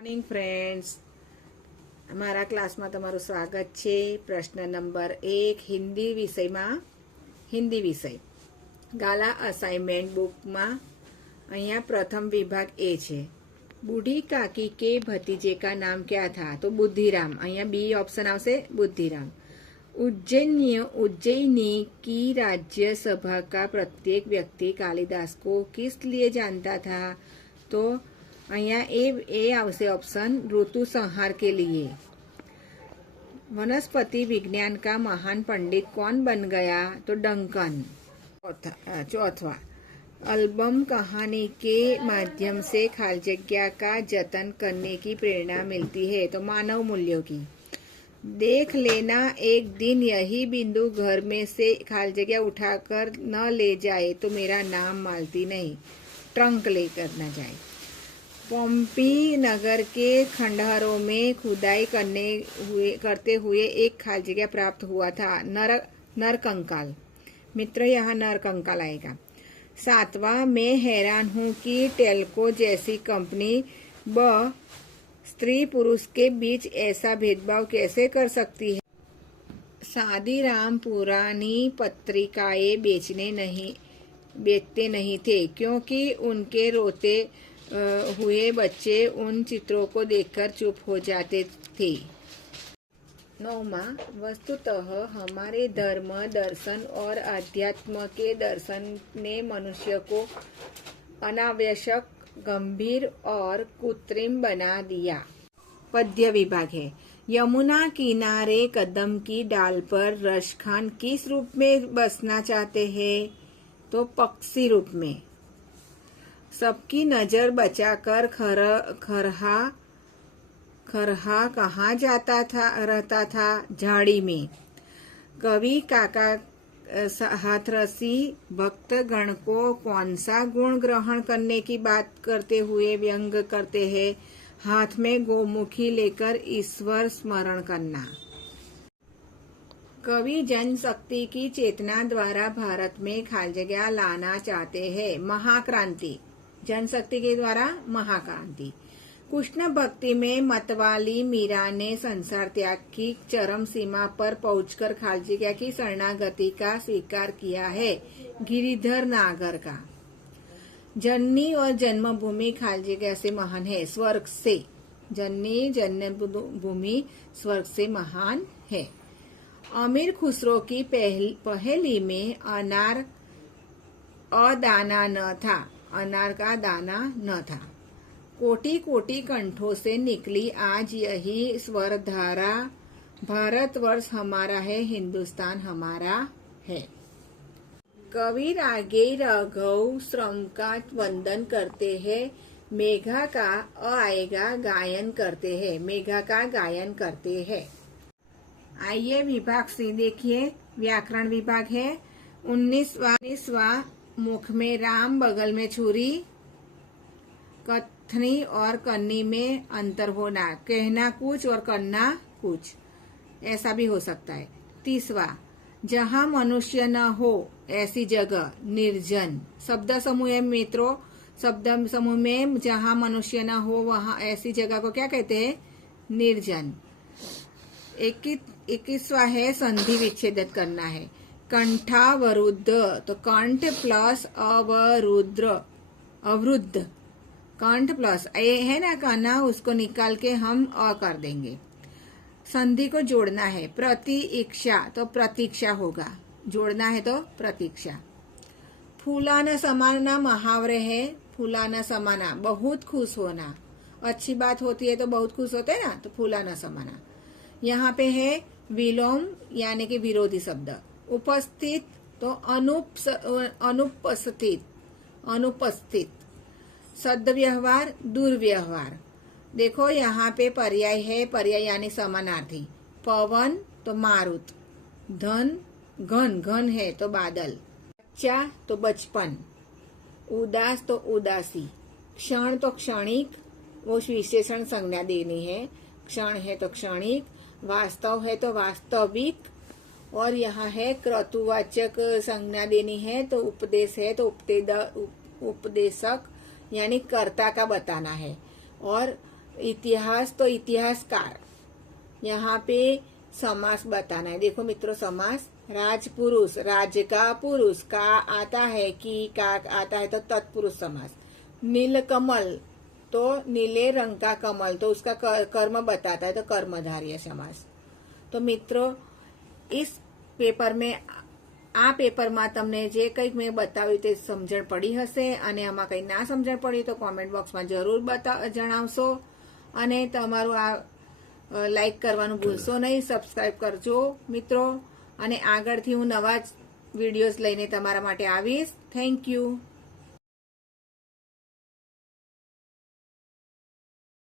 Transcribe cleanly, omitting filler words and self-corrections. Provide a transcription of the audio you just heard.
Morning friends, અમારા ક્લાસમાં તમારું સ્વાગત છે. પ્રશ્ન નંબર 1 હિન્દી વિષયમાં હિન્દી વિષય ગાલા અસાઇનમેન્ટ બુકમાં અહીંયા પ્રથમ વિભાગ એ છે. બૂઢી કાકી કે ભतीजे का नाम क्या था? तो बुद्धिराम. અહીંયા બી ઓપ્શન આવશે बुद्धिराम. उज्जैनी की राज्यसभा का प्रत्येक व्यक्ति कालिदास को किस लिए जानता था? तो અહીંયા એ આવશે ઓપ્શન ऋतु संहार के लिए. वनस्पति विज्ञान का महान पंडित कौन बन गया? तो डंकन. चौथा एल्बम कहानी के माध्यम से खाली जगह का जतन करने की प्रेरणा मिलती है. तो मानव मूल्यों की. देख लेना एक दिन यही बिंदु घर में से खाली जगह उठाकर न ले जाए तो मेरा नाम मालती नहीं. ट्रंक लेकर न जाए. पोम्पी नगर के खंडहरों में खुदाई करते हुए एक खाली जगह प्राप्त हुआ था. नरकंकाल. मित्र यहाँ नरकंकाल आएगा. 7वां मैं हैरान हूँ कि टेल्को जैसी कंपनी स्त्री पुरुष के बीच ऐसा भेदभाव कैसे कर सकती है. शादीराम पुरानी पत्रिकाएं बेचते नहीं थे क्योंकि उनके रोते हुए बच्चे उन चित्रों को देखकर चुप हो जाते थे. 9वां वस्तुतः हमारे धर्म दर्शन और अध्यात्म के दर्शन ने मनुष्य को अनावश्यक गंभीर और कृत्रिम बना दिया. पद्य विभाग है. यमुना किनारे कदम की डाल पर रशखान किस रूप में बसना चाहते हैं? तो पक्षी रूप में. सबकी नजर बचाकर खरहा कहाँ रहता था? झाड़ी में. कवि काका हाथरसी भक्त गण को कौन सा गुण ग्रहण करने की बात करते हुए व्यंग करते हैं? हाथ में गोमुखी लेकर ईश्वर स्मरण करना. कवि जनशक्ति की चेतना द्वारा भारत में खाली जगह लाना चाहते हैं. महाक्रांति. जनशक्ति के द्वारा महाक्रांति. कृष्ण भक्ति में मतवाली मीरा ने संसार त्याग की चरम सीमा पर पहुंचकर खाली जगह की शरणागति का स्वीकार किया है. गिरिधर नागर का. जननी और जन्मभूमि खाली जगह से महान है. स्वर्ग से. जननी जन्मभूमि स्वर्ग से महान है. अमीर खुसरो की पहेली में अनार अदाना न था. अनार का दाना न था. कोटि कोटि कंठों से निकली आज यही स्वर धारा. भारतवर्ष हमारा है, हिंदुस्तान हमारा है. कवि रागे राघव श्रम का वंदन करते हैं. मेघा का आएगा गायन करते हैं. मेघा का गायन करते हैं. आइए विभाग सी देखिए. व्याकरण विभाग है. 19वां मुख में राम, बगल में छुरी. कथनी और कन्नी में अंतर होना. कहना कुछ और करना कुछ, ऐसा भी हो सकता है. 30वां जहाँ मनुष्य न हो ऐसी जगह. निर्जन. शब्द समूह है मित्रों. शब्द समूह में जहाँ मनुष्य न हो वहाँ ऐसी जगह को क्या कहते हैं? निर्जन. 21वां है संधि विच्छेद करना है. कंठावरुद्ध. तो कंठ प्लस अवरुद्ध. कंठ प्लस ए है ना काना, उसको निकाल के हम अ कर देंगे. संधि को जोड़ना है. प्रतीक्षा. तो प्रतीक्षा होगा. जोड़ना है तो प्रतीक्षा. फूलाना समाना मुहावरे है. फूलाना समाना बहुत खुश होना. अच्छी बात होती है तो बहुत खुश होते हैं ना, तो फूलाना समाना. यहाँ पे है विलोम यानी कि विरोधी शब्द. उपस्थित तो अनुपस्थित. सद्व्यवहार दुर्व्यवहार. देखो यहाँ पे पर्याय है. पर्याय यानी समानार्थी. पवन तो मारुत. धन घन. घन है तो बादल. बच्चा तो बचपन. उदास तो उदासी. क्षण तो क्षणिक. वो विशेषण संज्ञा देनी है. क्षण है तो क्षणिक. वास्तव है तो वास्तविक. और यहाँ है क्रतुवाचक संज्ञा देनी है. तो उपदेश है तो उपदेशक यानी कर्ता का बताना है. और इतिहास तो इतिहासकार। यहाँ पे समास बताना है। देखो मित्रों, समास राजपुरुष, राज का पुरुष, का आता है, की का आता है तो तत्पुरुष समास। नीलकमल तो नीले रंग का कमल, तो उसका कर्म बताता है तो कर्मधारय समास। तो मित्रों, इस पेपर में આ પેપરમાં તમને જે કંઈક મેં બતાવ્યું તે સમજણ પડી હશે, અને આમાં કંઈ ના સમજણ પડી તો કોમેન્ટ બોક્સમાં જરૂર જણાવશો, અને તમારું આ લાઈક કરવાનું ભૂલશો નહીં, સબસ્ક્રાઈબ કરજો મિત્રો, અને આગળથી હું નવા જ વિડીયોઝ લઈને તમારા માટે આવીશ. Thank you.